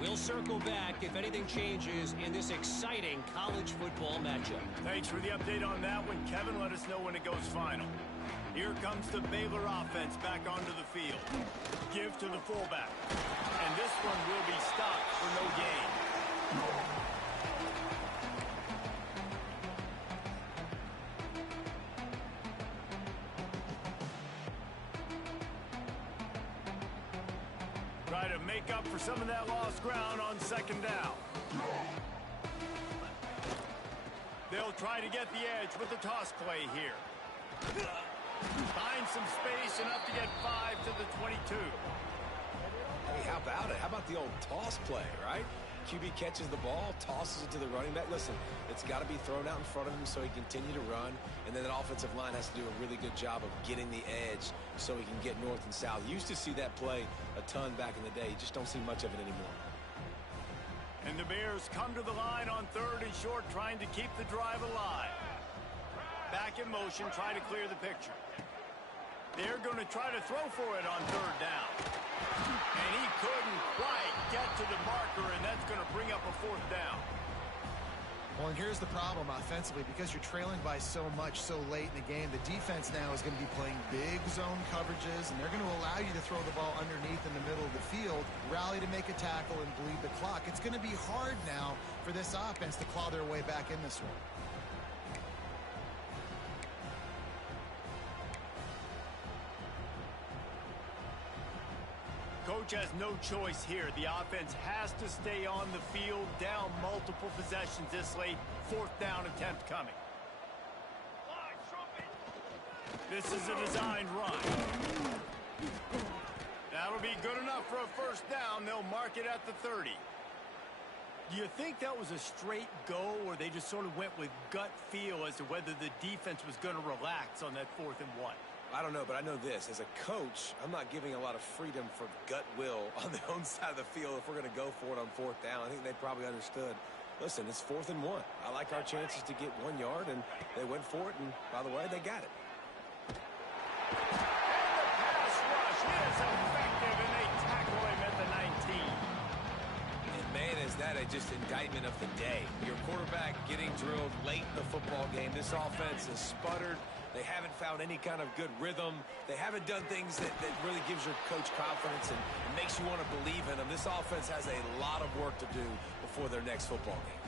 We'll circle back if anything changes in this exciting college football matchup. Thanks for the update on that one, Kevin. Let us know when it goes final. Here comes the Baylor offense back onto the field. Give to the fullback. And this one will be stopped for no gain. Try to make up for some of that lost ground on second down. They'll try to get the edge with the toss play here. Find some space, enough to get 5 to the 22. Hey, how about it? How about the old toss play, right? QB catches the ball, tosses it to the running back. Listen, it's got to be thrown out in front of him so he can continue to run. And then that offensive line has to do a really good job of getting the edge so he can get north and south. Used to see that play a ton back in the day. You just don't see much of it anymore. And the Bears come to the line on 3rd and short, trying to keep the drive alive. Back in motion, try to clear the picture. They're going to try to throw for it on 3rd down. And he couldn't quite get to the marker, and that's going to bring up a 4th down. Well, and here's the problem offensively. Because you're trailing by so much so late in the game, the defense now is going to be playing big zone coverages, and they're going to allow you to throw the ball underneath in the middle of the field, rally to make a tackle, and bleed the clock. It's going to be hard now for this offense to claw their way back in this one. Coach has no choice here. The offense has to stay on the field, down multiple possessions this late. 4th down attempt coming. This is a designed run. That'll be good enough for a 1st down. They'll mark it at the 30. Do you think that was a straight go, or they just sort of went with gut feel as to whether the defense was going to relax on that 4th and 1? I don't know, but I know this. As a coach, I'm not giving a lot of freedom for gut will on the own side of the field if we're going to go for it on 4th down. I think they probably understood. Listen, it's 4th and 1. I like our chances to get 1 yard, and they went for it, and by the way, they got it. And the pass rush is effective, and they tackle him at the 19. And man, is that just indictment of the day. Your quarterback getting drilled late in the football game. This offense has sputtered. They haven't found any kind of good rhythm. They haven't done things that really gives your coach confidence and makes you want to believe in them. This offense has a lot of work to do before their next football game.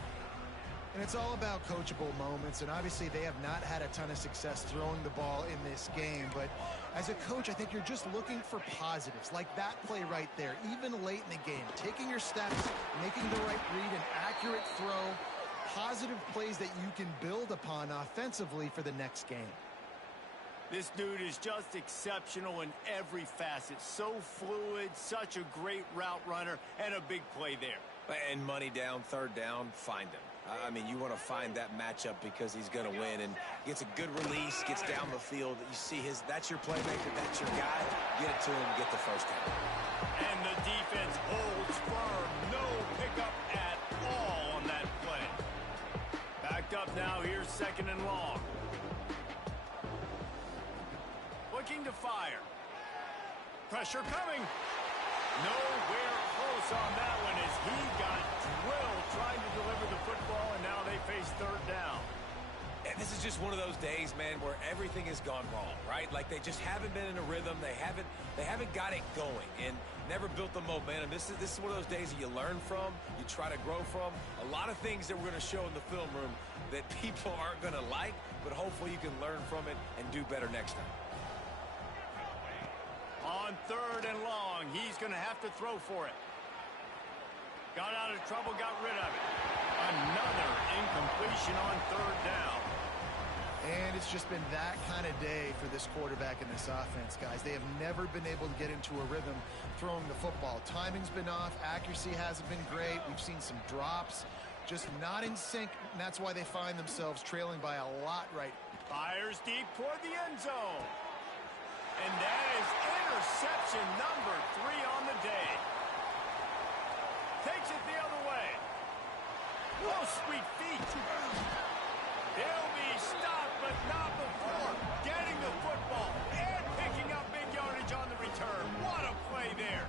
And it's all about coachable moments, and obviously they have not had a ton of success throwing the ball in this game. But as a coach, I think you're just looking for positives, like that play right there, even late in the game. Taking your steps, making the right read, an accurate throw, positive plays that you can build upon offensively for the next game. This dude is just exceptional in every facet. So fluid, such a great route runner, and a big play there. And money down, 3rd down, find him. I mean, you want to find that matchup because he's going to win and gets a good release, gets down the field. You see that's your playmaker, that's your guy. Get it to him, get the 1st down. And the defense holds firm. No pickup at all on that play. Backed up now, here's 2nd and long. Looking to fire. Pressure coming. Nowhere close on that one as he got drilled trying to deliver the football, and now they face 3rd down. And this is just one of those days, man, where everything has gone wrong, right? Like they just haven't been in a rhythm. They haven't got it going and never built the momentum. This is one of those days that you learn from, you try to grow from. A lot of things that we're going to show in the film room that people aren't going to like, but hopefully you can learn from it and do better next time. On 3rd and long, he's going to have to throw for it. Got out of trouble, got rid of it. Another incompletion on 3rd down. And it's just been that kind of day for this quarterback and this offense, guys. They have never been able to get into a rhythm throwing the football. Timing's been off. Accuracy hasn't been great. We've seen some drops. Just not in sync, and that's why they find themselves trailing by a lot right. Fires deep toward the end zone. And that is interception number 3 on the day. Takes it the other way. Oh, sweet feet. He'll be stopped, but not before getting the football and picking up big yardage on the return. What a play there.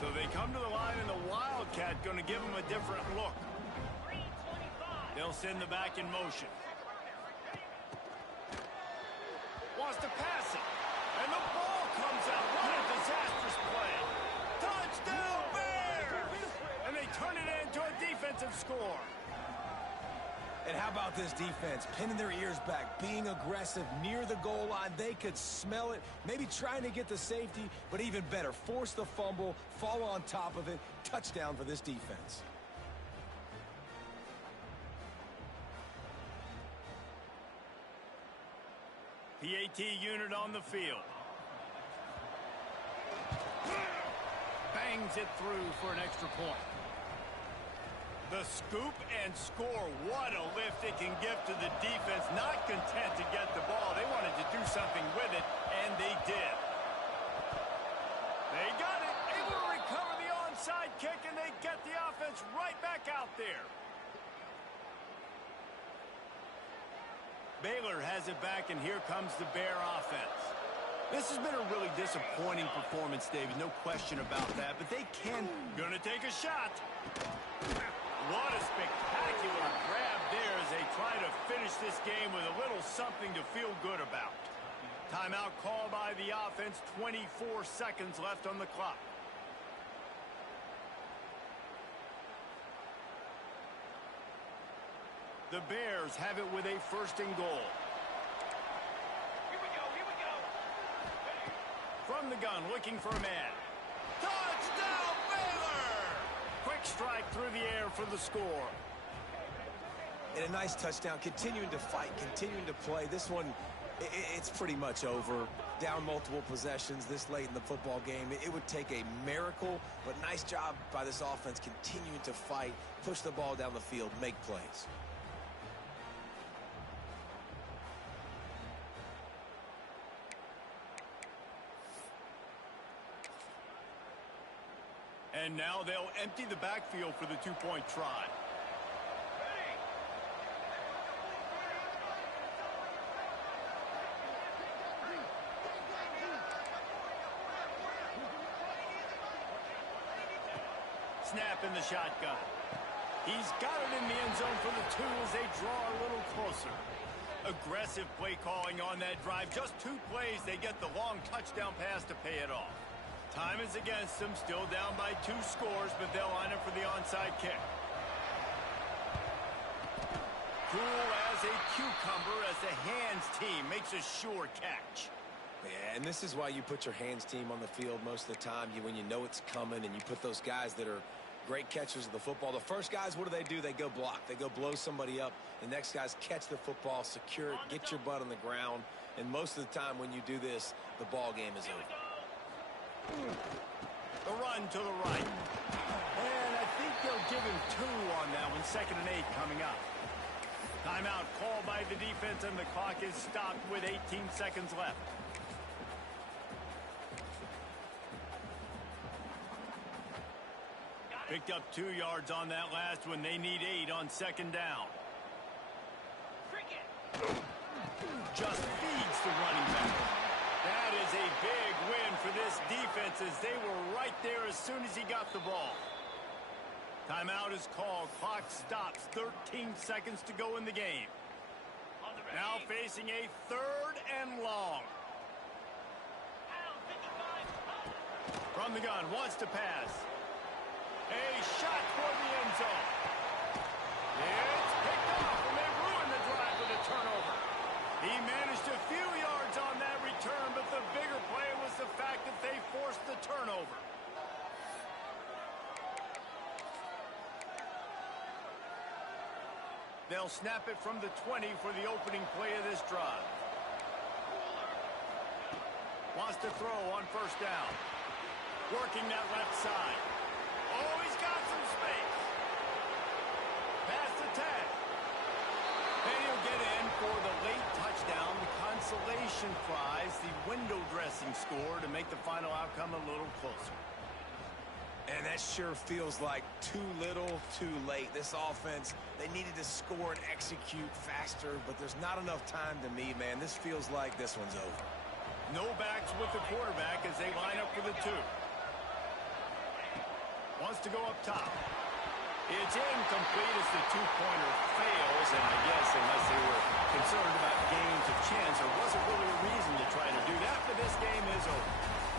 So they come to the line, and the Wildcat going to give them a different look. They'll send the back in motion. Wants to pass it. And the ball comes out. What a disastrous play. Touchdown, Bears! And they turn it into a defensive score. And how about this defense? Pinning their ears back, being aggressive near the goal line. They could smell it, maybe trying to get the safety, but even better, force the fumble, fall on top of it. Touchdown for this defense. PAT unit on the field. Bangs it through for an extra point. The scoop and score. What a lift it can give to the defense. Not content to get the ball. They wanted to do something with it, and they did. They got it. Able to recover the onside kick, and they get the offense right back out there. Baylor has it back, and here comes the Bear offense. This has been a really disappointing performance, David. No question about that, but they can. Gonna take a shot. What a spectacular grab there as they try to finish this game with a little something to feel good about. Timeout call by the offense, 24 seconds left on the clock. The Bears have it with a first and goal. Here we go. From the gun, looking for a man. Touchdown, Baylor! Quick strike through the air for the score. And a nice touchdown, continuing to fight, continuing to play. This one, it's pretty much over. Down multiple possessions this late in the football game. It would take a miracle, but nice job by this offense continuing to fight, push the ball down the field, make plays. And now they'll empty the backfield for the two-point try. Snap in the shotgun. He's got it in the end zone for the two as they draw a little closer. Aggressive play calling on that drive. Just 2 plays, they get the long touchdown pass to pay it off. Time is against them, still down by 2 scores, but they'll line up for the onside kick. Cool as a cucumber as the hands team makes a sure catch. Yeah, and this is why you put your hands team on the field most of the time. When you know it's coming, and you put those guys that are great catchers of the football. The first guys, what do? They go block. They go blow somebody up. The next guys catch the football, secure it, get your butt on the ground. And most of the time when you do this, the ball game is over. The run to the right. And I think they'll give him 2 on that one. 2nd and 8 coming up. Timeout called by the defense, and the clock is stopped with 18 seconds left. Picked up 2 yards on that last one. They need 8 on 2nd down. Just feeds the running back. That is a big win for this defense as they were right there as soon as he got the ball. Timeout is called. Clock stops. 13 seconds to go in the game. Now facing a 3rd and long. From the gun, wants to pass. A shot for the end zone. It's picked off, and they ruined the drive with a turnover. He managed a few yards on that return, but the bigger play was the fact that they forced the turnover. They'll snap it from the 20 for the opening play of this drive. Wants to throw on 1st down. Working that left side. Oh, he's got some space. Pass the 10. And he'll get in for the late touchdown, the consolation prize, the window dressing score to make the final outcome a little closer. And that sure feels like too little, too late. This offense, they needed to score and execute faster, but there's not enough time to me, man. This feels like this one's over. No backs with the quarterback as they line up for the two. Wants to go up top. It's incomplete as the two-pointer fails, and I guess unless they were concerned about gains of chance, there wasn't really a reason to try to do that, but this game is over.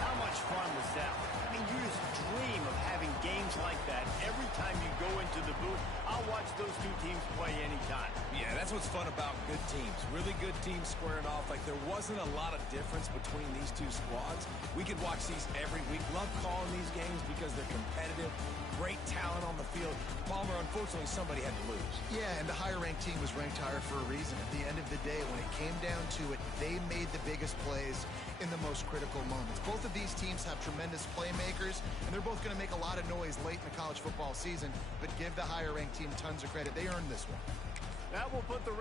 How much fun was that? I mean, you just dream of having games like that every time you go into the booth. I'll watch those two teams play anytime. Yeah, that's what's fun about good teams. Really good teams squaring off. Like, there wasn't a lot of difference between these two squads. We could watch these every week. Love calling these games because they're competitive. Great talent on the field. Palmer, unfortunately, somebody had to lose. Yeah, and the higher-ranked team was ranked higher for a reason. At the end of the day, when it came down to it, they made the biggest plays in the most critical moments. Both of these teams have tremendous playmakers, and they're both going to make a lot of noise late in the college football season, but give the higher-ranked team tons of credit. They earned this one. That will put the...